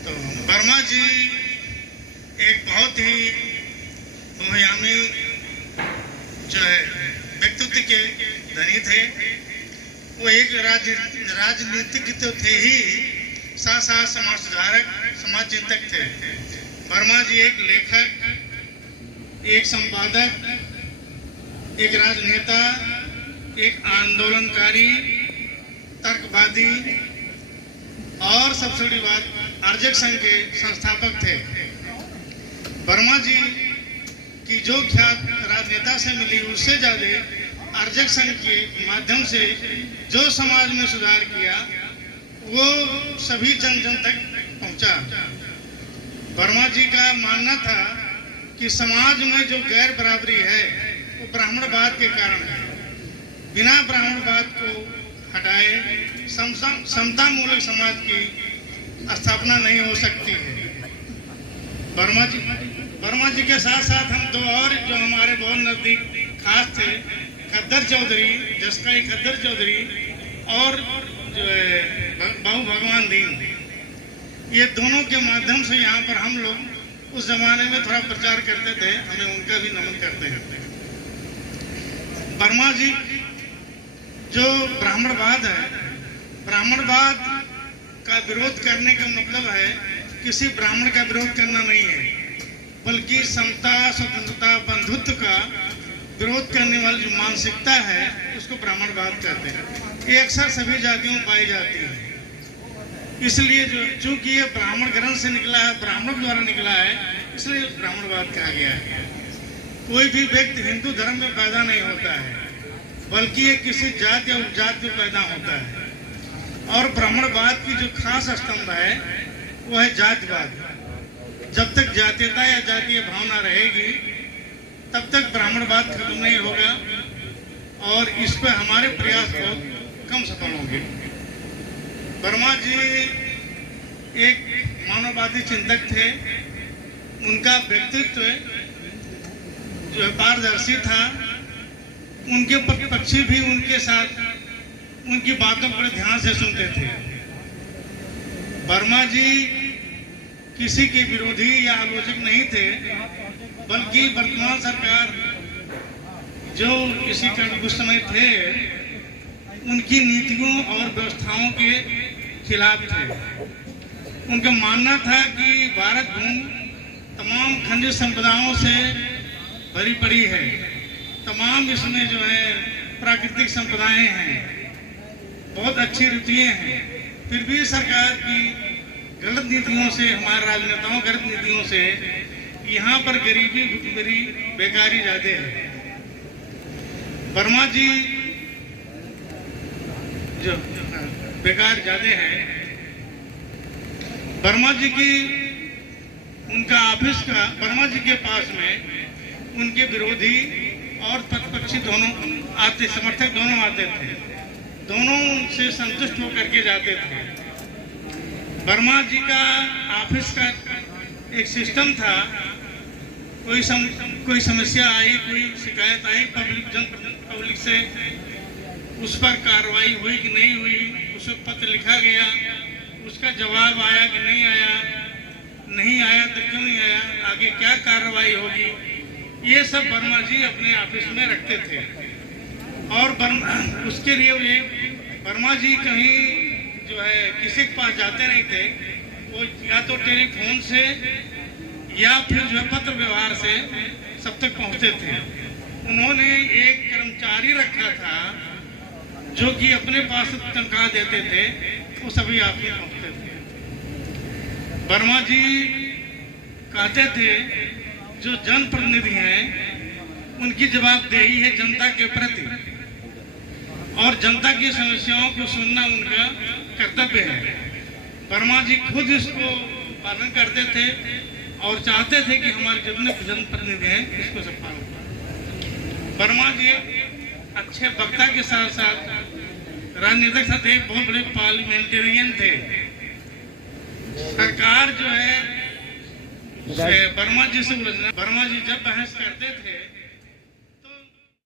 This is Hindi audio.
तो वर्मा जी एक बहुत ही बहुआयामी जो है व्यक्तित्व के धनी थे। वो एक राजनीतिक तो थे ही, साथ साथ समाज सुधारक, समाज चिंतक थे। वर्मा जी एक लेखक, एक संपादक, एक राजनेता, एक आंदोलनकारी, तर्कवादी और सबसे बड़ी बात आर्जक संघ के संस्थापक थे। वर्मा जी की जो ख्यात राजनेता से मिली, उससे ज्यादा आर्जक संघ के माध्यम से जो समाज में सुधार किया वो सभी जन जन तक पहुंचा। वर्मा जी का मानना था कि समाज में जो गैर बराबरी है वो ब्राह्मणवाद के कारण है। बिना ब्राह्मणवाद को हटाए समता मूलक समाज की स्थापना नहीं हो सकती है। वर्मा जी के साथ साथ हम दो और जो हमारे बहुत नजदीक खास थे, खद्दर चौधरी, जसकाई खद्दर चौधरी और जो बाबू भगवान दीन, ये दोनों के माध्यम से यहाँ पर हम लोग उस जमाने में थोड़ा प्रचार करते थे। हमें उनका भी नमन करते हैं। वर्मा जी जो ब्राह्मणवाद है, ब्राह्मणवाद का विरोध करने का मतलब है किसी ब्राह्मण का विरोध करना नहीं है, बल्कि समता, स्वतंत्रता, बंधुत्व का विरोध करने वाली जो मानसिकता है उसको ब्राह्मणवाद कहते हैं। ये अक्सर सभी जातियों में पाई जाती है। इसलिए जो चूंकि ये ब्राह्मण ग्रंथ से निकला है, ब्राह्मण द्वारा निकला है, इसलिए ब्राह्मणवाद कहा गया है। कोई भी व्यक्ति हिंदू धर्म में पैदा नहीं होता है, बल्कि ये किसी जाति या उपजाति में पैदा होता है। और ब्राह्मणवाद की जो खास स्तंभ है वो है जातिवाद। जब तक जातीयता या जातीय भावना रहेगी तब तक ब्राह्मणवाद खत्म नहीं होगा और इस पर हमारे प्रयास बहुत कम सफल होंगे। वर्मा जी एक मानववादी चिंतक थे। उनका व्यक्तित्व जो है पारदर्शी था। उनके पक्षी भी उनके साथ उनकी बातों पर ध्यान से सुनते थे। वर्मा जी किसी के विरोधी या आलोचक नहीं थे, बल्कि वर्तमान सरकार जो किसी का उस समय थे उनकी नीतियों और व्यवस्थाओं के खिलाफ थे। उनका मानना था कि भारत भूमि तमाम खनिज संपदाओं से भरी पड़ी है, तमाम इसमें जो है प्राकृतिक संपदाएं हैं, बहुत अच्छी रुचियां हैं। फिर भी सरकार की गलत नीतियों से, हमारे राजनेताओं गलत नीतियों से यहाँ पर गरीबी, भुखमरी, बेकारी ज्यादा है। वर्मा जी जो बेकार ज्यादा है, वर्मा जी की उनका ऑफिस का वर्मा जी के पास में उनके विरोधी और प्रतिपक्षी दोनों आते, समर्थक दोनों आते थे। दोनों उनसे संतुष्ट होकर के जाते थे। वर्मा जी का ऑफिस का एक सिस्टम था। कोई समस्या आई, कोई शिकायत आई पब्लिक से, उस पर कार्रवाई हुई कि नहीं हुई, उसे पत्र लिखा गया, उसका जवाब आया कि नहीं आया, नहीं आया तो क्यों नहीं आया, आगे क्या कार्रवाई होगी, ये सब वर्मा जी अपने ऑफिस में रखते थे। और उसके लिए वर्मा जी कहीं जो है किसी के पास जाते नहीं थे। वो या तो टेलीफोन से या फिर जो है पत्र व्यवहार से सब तक पहुंचते थे। उन्होंने एक कर्मचारी रखा था जो कि अपने पास तनख्वाह देते थे, वो सभी ऑफिस पहुंचते थे। वर्मा जी कहते थे जो जनप्रतिनिधि हैं उनकी जवाबदेही है जनता के प्रति, और जनता की समस्याओं को सुनना उनका कर्तव्य है। वर्मा जी खुद इसको पालन करते थे और चाहते थे कि हमारे जितने जनप्रतिनिधि हैं इसको सब पालन करें। वर्मा जी अच्छे वक्ता के साथ साथ राजनीतिक साथ एक बहुत बड़े पार्लियामेंटेरियन थे। सरकार जो है वर्मा जी से, वर्मा जी जब बहस करते थे